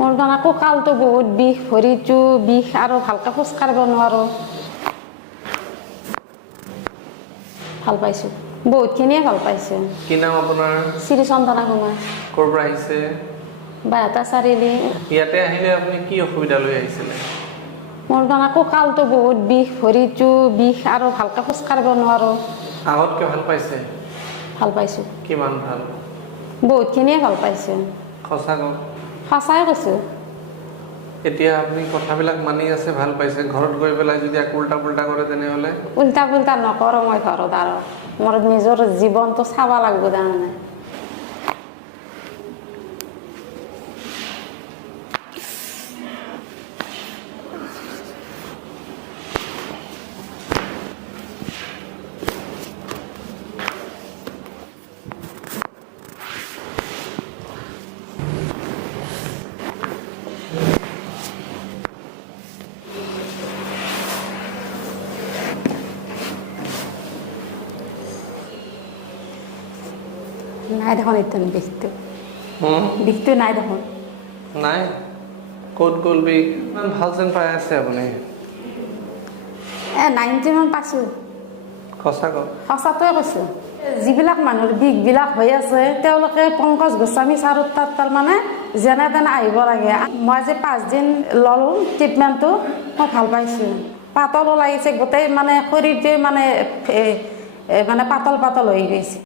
মোৰ মানে কঁকালটো বহুত বিষ, ভৰিটো বিষ আৰু ভালকৈ খোজ কাঢ়িব নোৱাৰোঁ। ভাল পাইছোঁ, বহুতখিনিয়ে ভাল পাইছোঁ। কি নাম আপোনাৰ? শ্ৰী চন্দনা কুমাৰ। ক'ৰ পৰা আহিছে? বাইহাটা চাৰিআলি। ইয়াতে আহিলে আপুনি কি অসুবিধা লৈ আহিছিলে? মোৰ মানে কঁকালটো বহুত বিষ, ভৰিটো বিষ আৰু ভালকৈ খোজ কাঢ়িব নোৱাৰোঁ। আগতকৈ ভাল পাইছে? ভাল পাইছোঁ। কিমান ভাল? বহুতখিনিয়ে ভাল পাইছোঁ। সঁচা কওক। সঁচাই কৈছোঁ। এতিয়া আপুনি কথাবিলাক মানি আছে, ভাল পাইছে। ঘৰত গৈ পেলাই যদি আকৌ উল্টা পুল্টা কৰে তেনেহ'লে? উল্টা পুল্টা নকৰোঁ মই ঘৰত আৰু। মোৰ নিজৰ জীৱনটো চাব লাগিব তাৰমানে। নাই দেখোন এতিয়া বিষটো। বিষটো নাই দেখোন। নাই? ক'ত গ'ল বিষ? ইমান ভাল যেন পাই আছে আপুনি। 90 মান পাইছোঁ। সঁচা কওক। সঁচাটোৱে কৈছোঁ। যিবিলাক মানুহৰ বিষবিলাক হৈ আছে তেওঁলোকে পংকজ গোস্বামী ছাৰৰ তাত তাৰমানে যেনে তেনে আহিব লাগে। মই যে 5 দিন ল'লোঁ ট্ৰিটমেণ্টটো, মই ভাল পাইছোঁ। পাতলো লাগিছে, গোটেই মানে শৰীৰটোৱে মানে পাতল পাতল হৈ গৈছে।